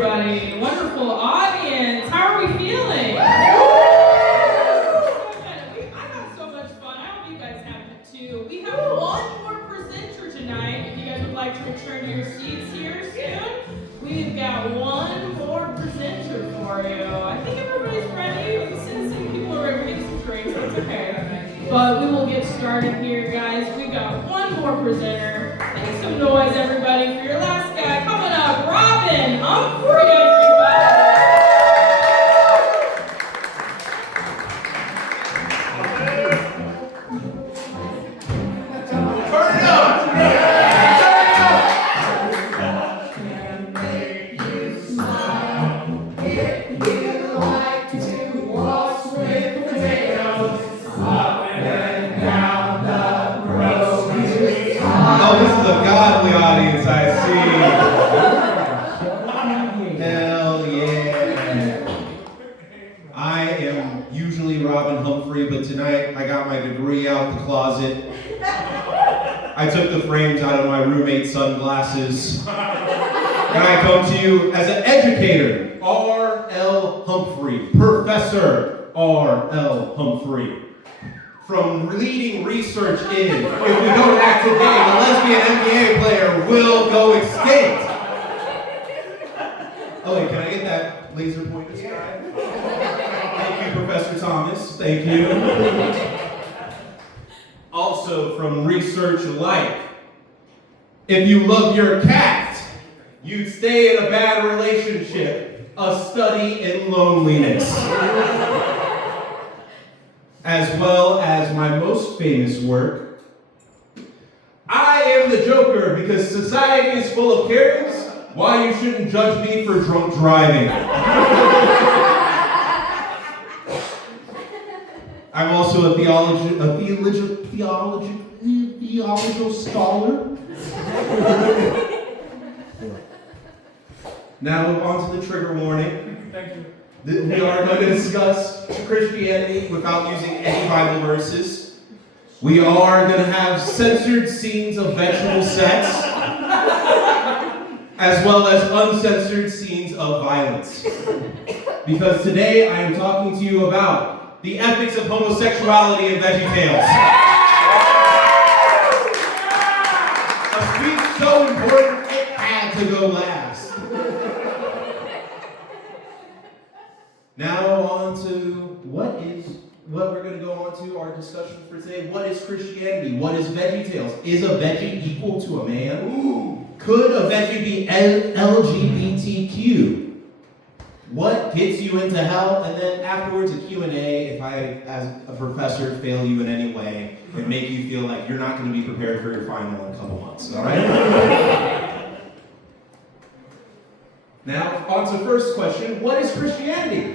everybody. Wonderful audience. How are we feeling? I got so much fun. I hope you guys have it too. We have one more presenter tonight. If you guys would like to return to your seats here soon, we've got one more presenter for you. I think everybody's ready. Some people are ready to get some drinks. That's okay. But we will get started here, guys. We've got one more presenter. Make some noise, everybody, for your last guy. Coming up, Robin Humphrey, everybody. Turn it up! Can make you smile if you like to waltz with potatoes up and down the road. Oh, this is a godly audience, I see. Hell yeah. I am usually Robin Humphrey, but tonight I got my degree out the closet. I took the frames out of my roommate's sunglasses. And I come to you as an educator, R.L. Humphrey, Professor R.L. Humphrey. From leading research in, if we don't act today, the lesbian NBA player will go extinct. Oh wait, can I get that laser pointer sky? Thank you, Professor Thomas. Thank you. Also from Research Life, if you love your cat, you'd stay in a bad relationship, a study in loneliness. As well as my most famous work, I am the Joker because society is full of Karens. Why you shouldn't judge me for drunk driving. I'm also a theological scholar. Now on to the trigger warning. Thank you. We are going to discuss Christianity without using any Bible verses. We are going to have censored scenes of vegetable sex, as well as uncensored scenes of violence. Because today I am talking to you about the ethics of homosexuality in Veggietales. A speech so important it had to go last. Now on to what we're going to go on to our discussion for today. What is Christianity? What is Veggietales? Is a veggie equal to a man? Ooh. Could a veggie be LGBTQ? What gets you into hell? And then afterwards a Q&A if I, as a professor, fail you in any way and make you feel like you're not going to be prepared for your final in a couple months. All right? Now, on to the first question. What is Christianity?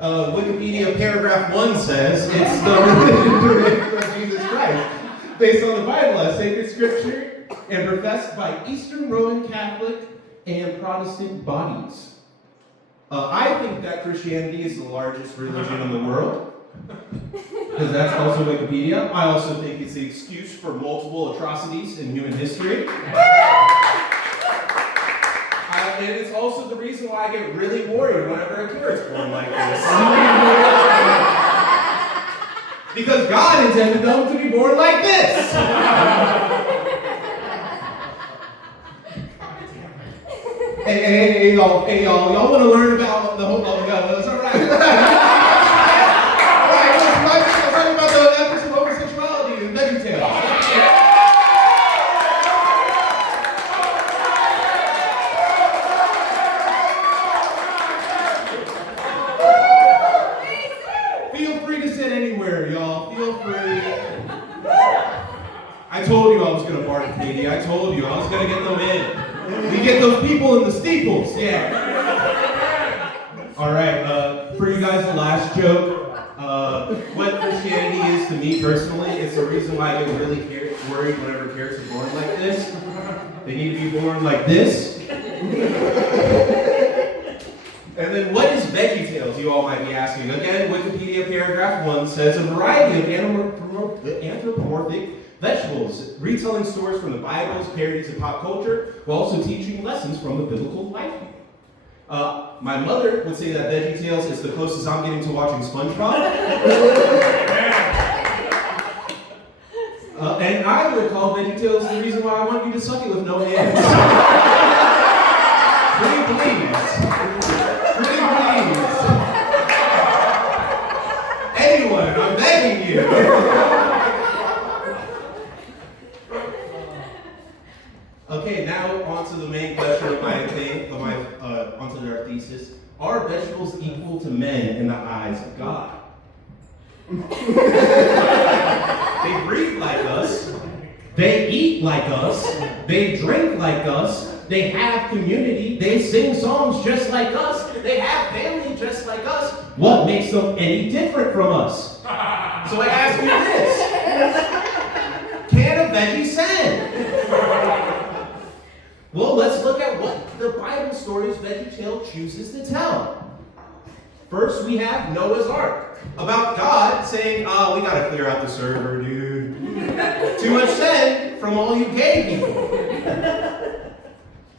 Wikipedia paragraph 1 says it's the religion of Jesus Christ, based on the Bible as sacred scripture and professed by Eastern Roman Catholic and Protestant bodies. I think that Christianity is the largest religion in the world, because that's also Wikipedia. I also think it's the excuse for multiple atrocities in human history. And it's also the reason why I get really worried whenever a kid is born like this. Because God intended them to be born like this. Hey, y'all, want to learn about the whole, oh, God, it's all right. All right, let's talk about the ethics of homosexuality and Veggietales. Feel free to sit anywhere, y'all. Feel free. I told you I was going to bark, Katie. I told you I was going to get them in. We get those people in the steeples, yeah. All right, for you guys, the last joke. What Christianity is to me personally, it's the reason why I get really worried whenever kids are born like this. They need to be born like this. And then what is Veggietales, you all might be asking. Again, Wikipedia paragraph 1 says a variety of anthropomorphic vegetables, retelling stories from the Bibles, parodies of pop culture, while also teaching lessons from the biblical life. My mother would say that Veggietales is the closest I'm getting to watching SpongeBob. And I would call Veggietales the reason why I want you to suck it with no hands. Pretty please. Anyone, I'm begging you. Okay, now on to the main question of my thing, onto our thesis. Are vegetables equal to men in the eyes of God? They breathe like us. They eat like us. They drink like us. They have community. They sing songs just like us. They have family just like us. What makes them any different from us? So I ask you this. Can a veggie sin? Well, let's look at what the Bible stories Veggietales chooses to tell. First, we have Noah's Ark, about God saying, oh, we gotta clear out the server, dude. Too much sand from all you gay people.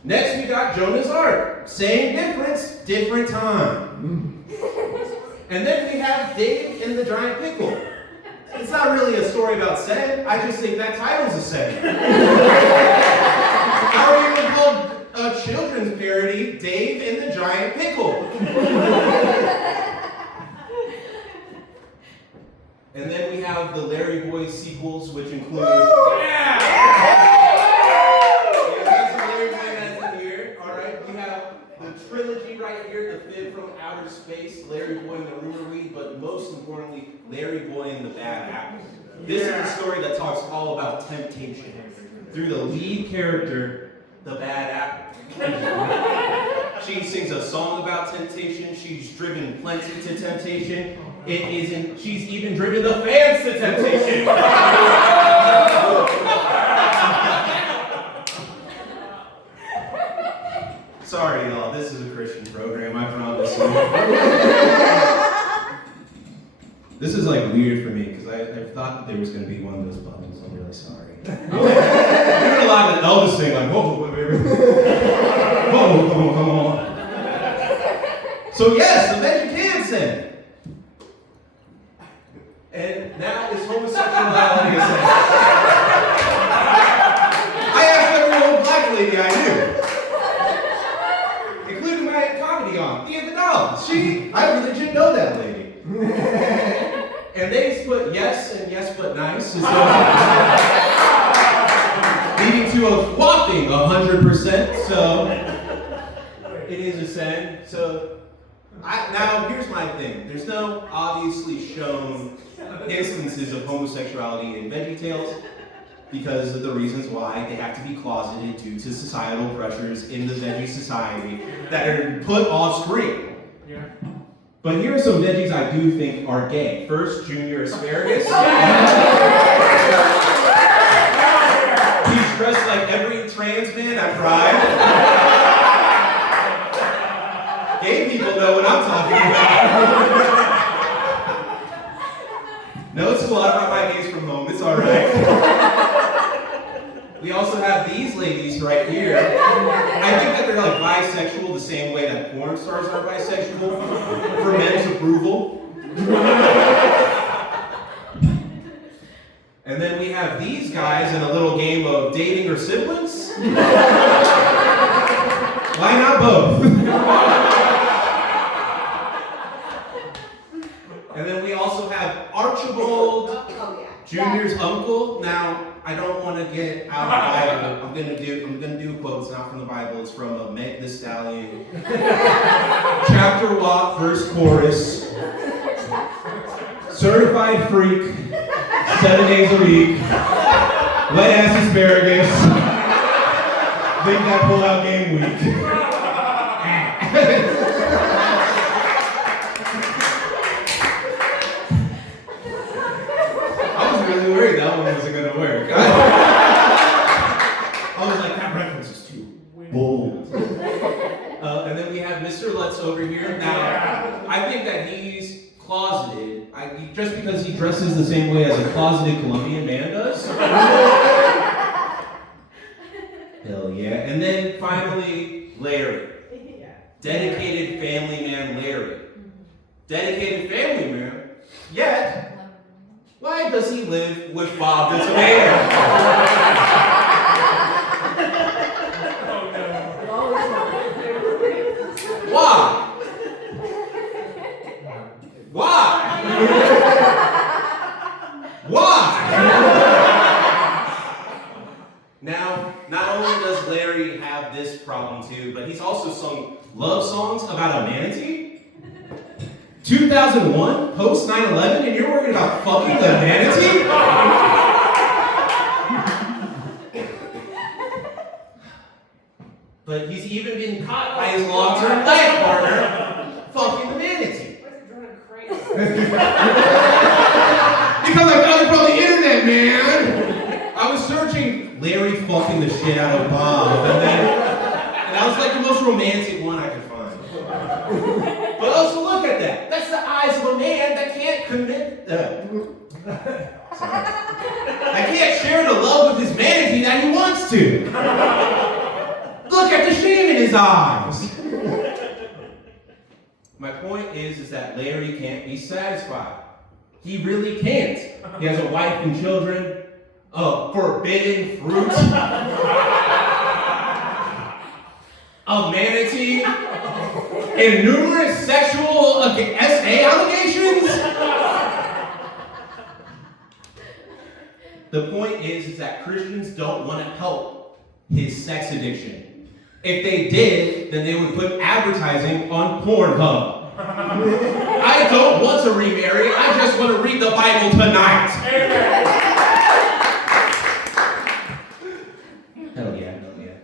Next, we got Jonah's Ark, same difference, different time. And then we have Dave and the Giant Pickle. It's not really a story about sand, I just think that title's a sand. Or even called a children's parody, Dave and the Giant Pickle. And then we have the Larry Boy sequels, which include... Yeah, that's the Larry Boy that's in here. Alright, we have the trilogy right here, The Fib from Outer Space, Larry Boy and the Rumor Weed, but most importantly, Larry Boy and the Bad Apple. This is a story that talks all about temptation through the lead character, the Bad Apple. She sings a song about temptation. She's driven plenty to temptation. She's even driven the fans to temptation. Sorry, y'all. This is a Christian program, I promise you. This is like weird for me because I thought that there was going to be one of those buttons. I'm really sorry. I'm doing a lot of the Elvis thing, like, whoa, baby. Whoa, come on. So yes, the veggie can sin. And now is homosexuality a sin? I asked every old black lady I knew. Including my comedy aunt, Veggietales. I legit know that lady. And they put yes and yes but nice. Leading to a whopping 100%, so it is a sin. So now here's my thing. There's no obviously shown instances of homosexuality in Veggietales because of the reasons why they have to be closeted due to societal pressures in the veggie society that are put off screen. Yeah. But here are some veggies I do think are gay. First, Junior Asparagus. He's dressed like every trans man I've tried. Gay people know what I'm talking about. No squad, I my gays from home. It's all right. We also have these ladies right here. I think that they're like bisexual the same way that porn stars are bisexual for men's approval. And then we have these guys in a little game of dating or siblings. Why not both? And then we also have Archibald, Junior's uncle. Now, I don't want to get out of the Bible. I'm gonna do quotes not from the Bible. It's from Meg the Stallion. Chapter walk, verse chorus. Certified freak, 7 days a week. Wet ass asparagus. Big guy pull out game week. I was really worried that one wasn't gonna work. I was like, that reference is too bold. And then we have Mr. Lutz over here. Now, I think that he's closeted. Just because he dresses the same way as a closeted Colombian man does. Hell yeah. And then finally, Larry. Dedicated family man Larry. Dedicated family man. Yet, why does he live with Bob the tomato? Why? Why? Why? Now, not only does Larry have this problem too, but he's also sung love songs about a manatee. 2001, post 9/11, and you're worried about fucking the manatee? But he's even been caught by his long-term life partner fucking the manatee. Why is it driving crazy? Because I found it from the internet, man! I was searching Larry fucking the shit out of Bob, and that was like the most romantic one I could find. But also look at that. That's the eyes of a man that can't commit. I can't share the love with his manatee that he wants to. Look at the shame in his eyes. My point is that Larry can't be satisfied. He really can't. He has a wife and children, a forbidden fruit, a manatee, and numerous sexual SA allegations. The point is that Christians don't want to help his sex addiction. If they did, then they would put advertising on Pornhub. I don't want to remarry, I just want to read the Bible tonight. Hell yeah, hell yeah.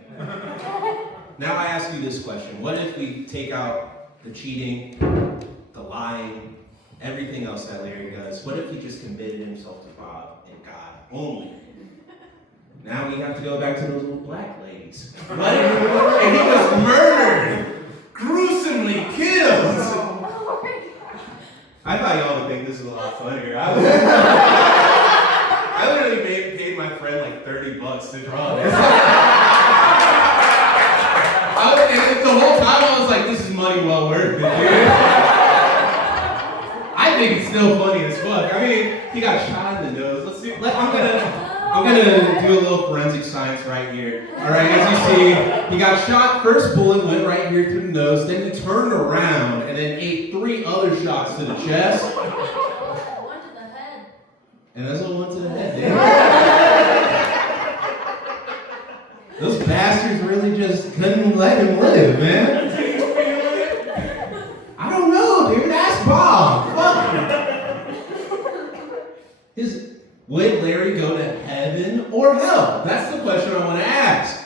Now I ask you this question. What if we take out the cheating, the lying, everything else that Larry does? What if he just committed himself to Bob and God only? Now we have to go back to those little black ladies. What? And he was murdered, gruesomely killed. I thought y'all would think this was a lot funnier. I literally paid my friend like $30 to draw this. And the whole time I was like, this is money well worth it, dude. I think it's still funny as fuck. I mean, he got shot in the nose. Let's see. I'm gonna do a little forensic science right here. All right, as you see, he got shot. First bullet went right here to the nose. Then he turned around and then ate 3 other shots to the chest. One to the head. And that's what went to the head, dude. Those bastards really just couldn't let him live, man. I don't know, dude. Ask Bob. Fuck. Would Larry go to heaven or hell? That's the question I want to ask.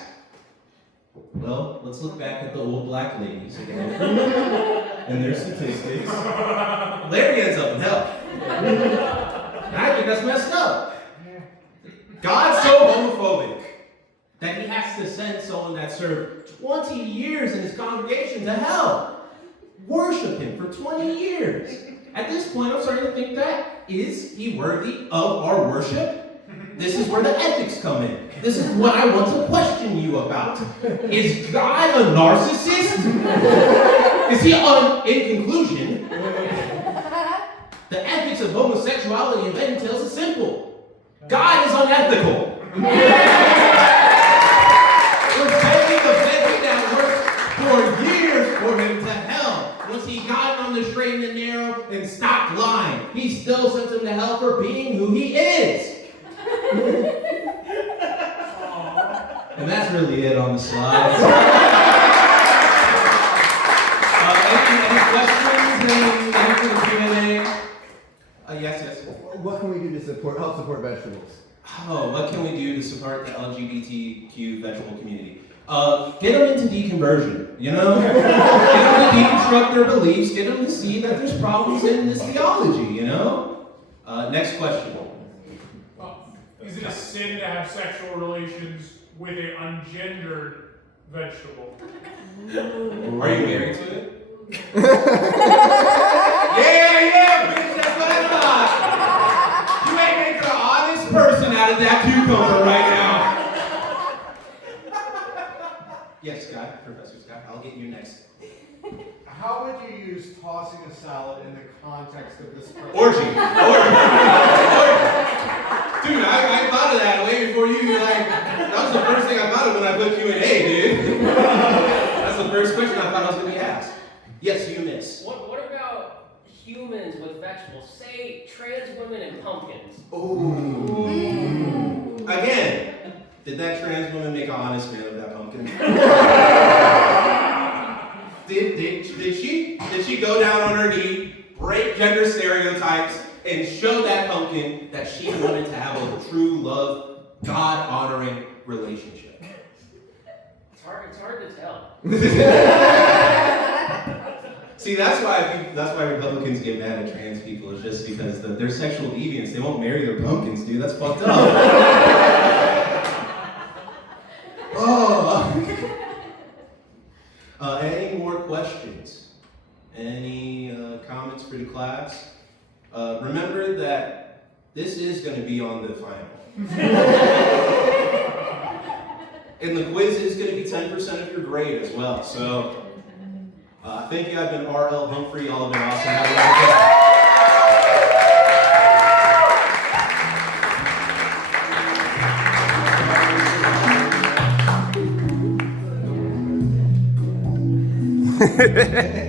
Well, let's look back at the old black ladies again and their statistics. Larry ends up in hell. And I think that's messed up. God's so homophobic that he has to send someone that served 20 years in his congregation to hell. Worship him for 20 years. At this point, I'm starting to think that, is he worthy of our worship? This is where the ethics come in. This is what I want to question you about. Is God a narcissist? Is he in conclusion, the ethics of homosexuality and Veggietales is simple. God is unethical. We're begging the veggie that worked for years for him to hell. Once he got on the straight and the narrow and stopped lying, he still sent him to hell for being who he is. And that's really it on the slides. Any questions? Anything Q&A? Yes. What can we do to help support vegetables? Oh, what can we do to support the LGBTQ vegetable community? Get them into deconversion, you know? Get them to deconstruct their beliefs, get them to see that there's problems in this theology, you know? Next question. Is it a sin to have sexual relations with an ungendered vegetable? Are you married to it? Yeah, bitch, that's what I thought. You ain't making an honest person out of that cucumber right now. Yes, Scott, Professor Scott, I'll get you next. How would you use tossing a salad in the context of this question? Orgy. Dude, I thought of that way before you, that was the first thing I thought of when I put Q&A, dude. That's the first question I thought I was going to be asked. Yes, Eunice. What about humans with vegetables? Say trans women and pumpkins. Ooh. Again, did that trans woman make an honest man of that pumpkin? Did she go down on her knee, break gender stereotypes, and show that pumpkin that she wanted to have a true love, God-honoring relationship? It's hard to tell. See, that's why Republicans get mad at trans people. It's just because they're sexual deviants. They won't marry their pumpkins, dude. That's fucked up. Oh. Any more questions? Any comments for the class? Remember that this is going to be on the final. And the quiz is going to be 10% of your grade as well. So, thank you. I've been R.L. Humphrey. Y'all have been awesome. Have a wonderful day.